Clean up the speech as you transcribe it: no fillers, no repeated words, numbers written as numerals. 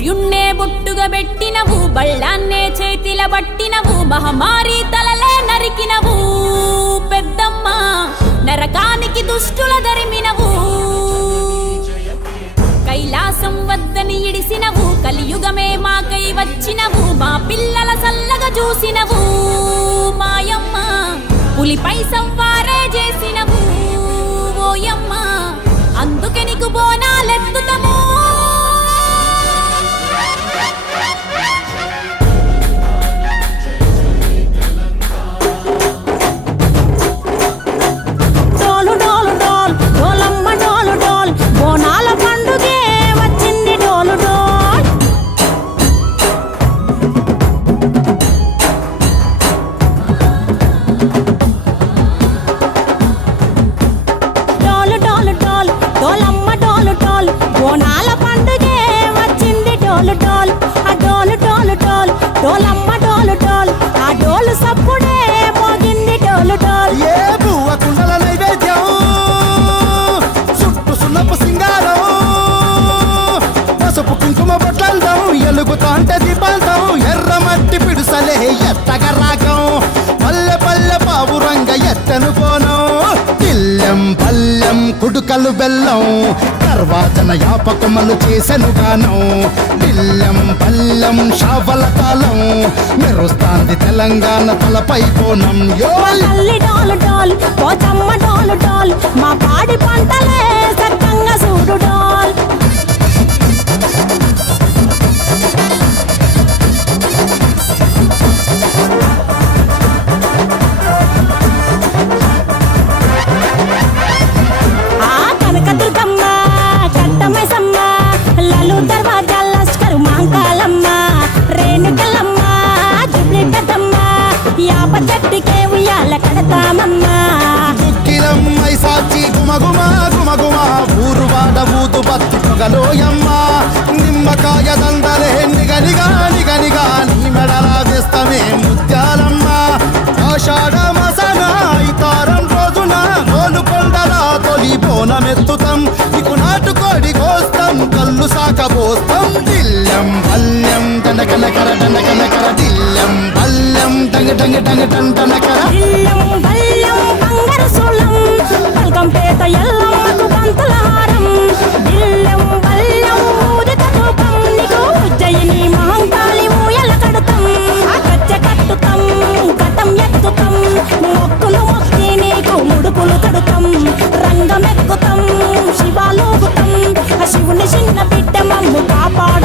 సూర్యున్నే బొట్టుగా పెట్టినవు, బళ్ళాన్నే చేతిల పట్టినవు, మహమారి తలలే నరికినవు పెద్దమ్మ, నరకానికి దుష్టుల దరిమినవు. కైలాసం వద్దని ఇడిసినవు, కలియుగమే మాకై వచ్చినవు, మా పిల్లల సల్లగా చూసినవు మాయమ్మ, పులిపై సవ్వారే చేసినవు ఓయమ్మ, అందుకే నీకు బోనాలెత్తుతము. ఎలుగుతాంటే దీపాంతం ఎర్రమట్టి పిడుసలే ఎత్తగా రాగం, పల్లె పల్లె పావురంగ ఎత్తను కోనం, తిల్లెం పల్లెం కుడుకలు బెల్లం, తర్వాతన యాపకమలు చేసెను గానం, తిల్లెం పల్లెం షావల తాళం, మెరుస్తాంది తెలంగాణ తలపై కోణం. మా పాడి పంటలే సక్కంగా చూడు డాల్. చెట్టుకే ఉయ్యాల కడతామమ్మా, దుక్కిలమ్మై సాచి గుమగుమా గుమగుమా, ఊరు వాడ ఊతు బత్తు పొగలోయమ్మ, నిమ్మకాయ దండలే నిగనిగా నిగనిగా, నీ మెడలా వేస్తమే ముత్యాలమ్మ, ఆషాఢ మసన ఇతారం రోజున గోలుకొండల తొలి బోనమెత్తుతాం, నీకు నాటుకోడి కోస్తాం, కళ్ళు సాకబోస్తాం, దిల్లెం పల్లెం దండకనకర దండకనకర, దిల్లెం పల్లెం డంగ డంగ డంగ డండనకర, దిల్లెం పల్లెం బంగారు సోలం, పల్కంపేట ఎల్లమ్మకు పంతుల హారం, దిల్లెం పల్లెం ఊదిత రూపం, నీకు ఉజ్జయిని మహంకాళి ఊయల కడుతాం, కచ్చ కట్టుతాం కటం ఎత్తుతాం, మొక్కులు మొక్కి నీకు ముడుపులు కడుతాం, రంగమెక్కుతాం శివాలోగుతాం, శివుని చిన్న బిడ్డ మమ్ము కాపాడు.